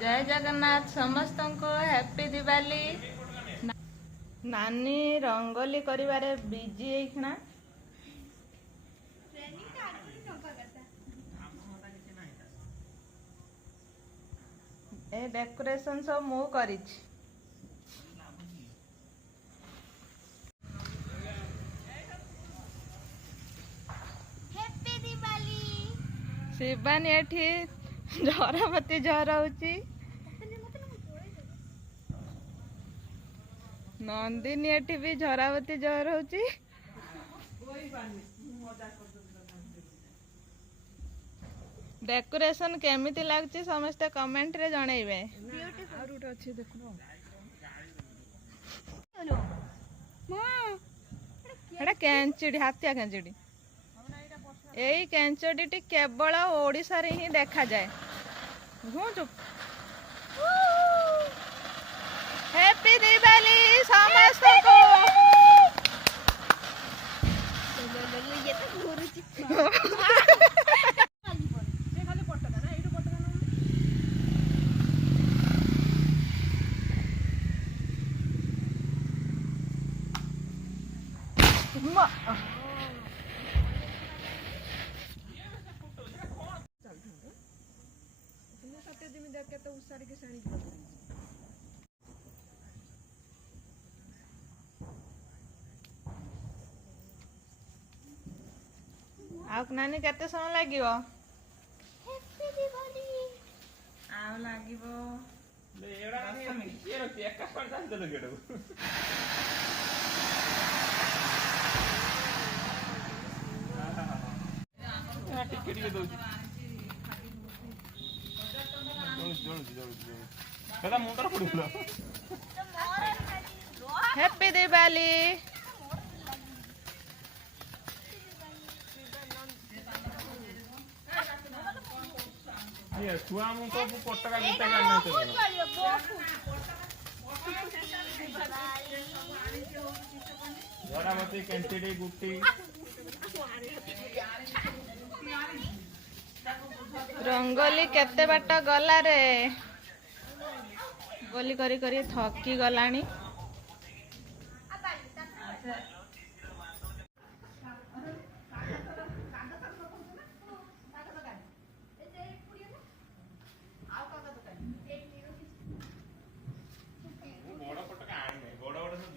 जय जगन्नाथ समस्त को हैप्पी दिवाली। नानी रंगोली करिवारे बिजी एखना ए डेकोरेशन सब मु करिछि। हैप्पी दिवाली। शिवानी एठी झरमती झरौची, नंदिनी एठी भी झरावती झरौची। डेकोरेशन केमिति लागछि समस्त कमेंट रे जणैबे। एटा कैंचुड़ी हाथिया कैंचुड़ी। एई कैंचुड़ी केवल ओडिशा रे ही देखा जाए। हैप्पी दिवाली समस्त को। ये तो घुरुची आउ नानी केते समय लागिवो? हैप्पी दिवाली। आउ लागिवो ले एड़ा नहीं ये रखती एक कष्ट कर दे लगे तो हां टिकट के दो दादा मुंडर पड़ुला। हैप्पी दिवाली। ये छुआ मु को पटका गीता गाना तो झरामती कैंचिड़ी गुटी रंगोली केते बाट गला रे। गोली करी करी थकी गलानी। बड़ा पटका आने बड़ा बड़ा सब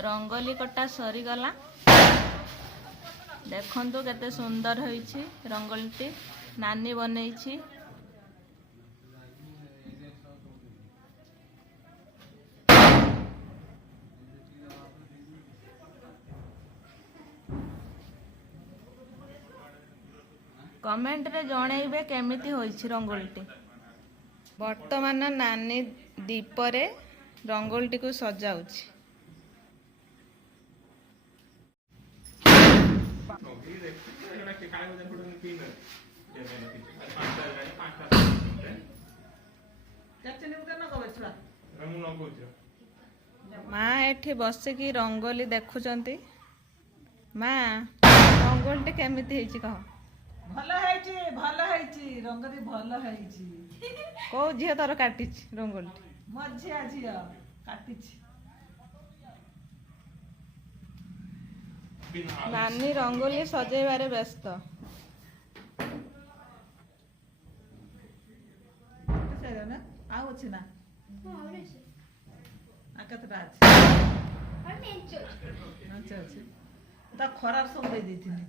रंगोली कटा सरी गला। देखंतु केते सुंदर होईछि रंगोलीटी नानी बनैछि। कमेंट रे जणैबे केमिति होईछि रंगोलीटी। वर्तमान नानी दीपरे रंगोलीटी को सजाउछि। माँ एठी बसिकी रंगोली देखुचंती। माँ रंगोली केमिति ହେଇଛି कह? ଭଲ ହେଇଛି ଭଲ ହେଇଛି ରଙ୍ଗଟି ଭଲ ହେଇଛି। କୋଉ ଝିଅ ତୋର କାଟିଛି ରंगोली? ମଝିଆ ଝିଅ କାଟିଛି। नानी रंगोली सजेबारे व्यस्त। ନା ଆଉ ଅଛି ନା କେତେଟା ଅଛି? ପାଞ୍ଚ ଅଛି। ତା ଖରାପ ସବୁ ଦେଇ ଦେଇଥିଲି।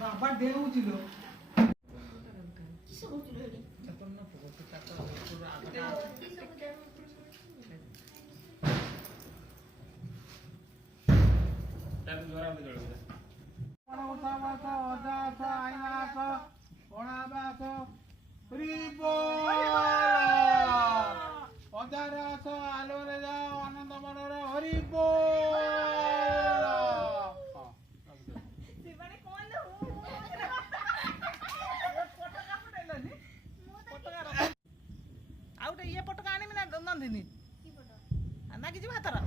ବାବା ଡେଉଁଛି ଲୋ। आनंद मनोर हरि बोल। ଲାଗିଯିବ ହାତର